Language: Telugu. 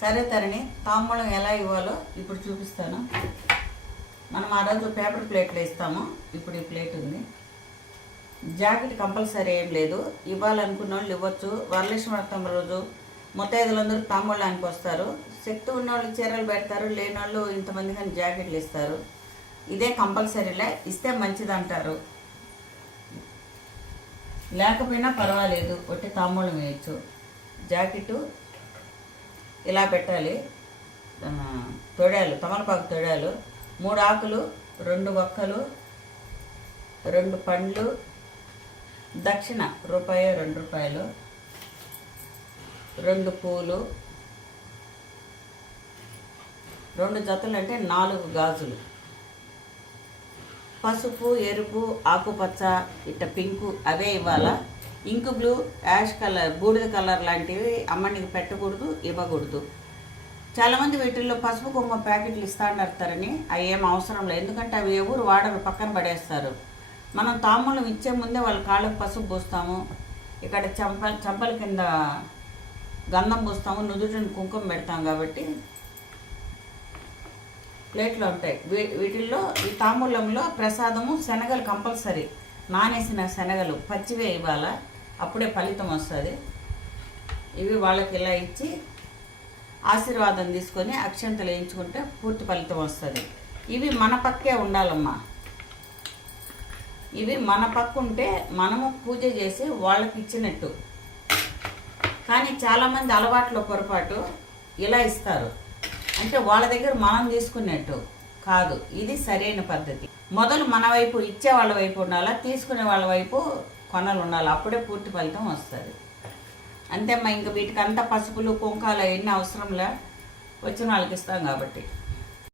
సరే తరణి, తాంబూలం ఎలా ఇవ్వాలో ఇప్పుడు చూపిస్తాను. మనం ఆ రోజు పేపర్ ప్లేట్లు ఇస్తాము. ఇప్పుడు ఈ ప్లేట్ ఉంది. జాకెట్ కంపల్సరీ ఏం లేదు, ఇవ్వాలనుకున్న వాళ్ళు ఇవ్వచ్చు. వరలక్ష్మి వ్రతం రోజు ముత్తైదులందరూ తాంబూలానికి వస్తారు. శక్తి ఉన్న వాళ్ళు చీరలు పెడతారు, లేని వాళ్ళు ఇంతమంది కానీ జాకెట్లు ఇస్తారు. ఇదే కంపల్సరీలే, ఇస్తే మంచిది అంటారు. లేకపోయినా పర్వాలేదు, ఒట్టి తాంబూలం వేయచ్చు. జాకెట్ ఇలా పెట్టాలి. తొడాలు, తమలపాకు తొడాలు 3 ఆకులు, 2 వక్కలు, 2 పండ్లు, దక్షిణ రూపాయి 2 రూపాయలు, 2 పూలు, 2 జతలు అంటే 4 గాజులు, పసుపు, ఎరుపు, ఆకుపచ్చ, ఇట్ట పింకు అవే ఇవ్వాలా. ఇంకు బ్లూ, యాష్ కలర్, బూడిద కలర్ లాంటివి అమ్మనికి పెట్టకూడదు, ఇవ్వకూడదు. చాలామంది వీటిల్లో పసుపు కుంకుమ ప్యాకెట్లు ఇస్తాంటారని అవి ఏం అవసరం లేదు, ఎందుకంటే అవి ఎవరు వాడరు, పక్కన పడేస్తారు. మనం తాంబూలం ఇచ్చే ముందే వాళ్ళ కాళ్ళకు పసుపు పూస్తాము, ఇక్కడ చంపల కింద గంధం పూస్తాము, నుదుటిని కుంకుమ పెడతాం. కాబట్టి ప్లేట్లో ఉంటాయి. వీటిల్లో ఈ తాంబూలంలో ప్రసాదము శనగలు కంపల్సరీ, నానేసిన శనగలు పచ్చివే ఇవ్వాలా, అప్పుడే ఫలితం వస్తుంది. ఇవి వాళ్ళకి ఇలా ఇచ్చి ఆశీర్వాదం తీసుకొని అక్షంతలు వేయించుకుంటే పూర్తి ఫలితం వస్తుంది. ఇవి మన పక్కే ఉండాలమ్మా. ఇవి మన పక్క ఉంటే మనము పూజ చేసి వాళ్ళకి ఇచ్చినట్టు. కానీ చాలామంది అలవాట్లో పొరపాటు ఇలా ఇస్తారు, అంటే వాళ్ళ దగ్గర మనం తీసుకున్నట్టు కాదు. ఇది సరైన పద్ధతి. మొదలు మన వైపు, ఇచ్చే వాళ్ళ వైపు ఉండాలా, తీసుకునే వాళ్ళ వైపు కొనలు ఉండాలి, అప్పుడే పూర్తి ఫలితం వస్తుంది. అంతేమ్మా. ఇంకా వీటికి అంతా పసుపులు కుంకాలు అవన్నీ అవసరంలే, వచ్చిన వాళ్ళకి ఇస్తాం కాబట్టి.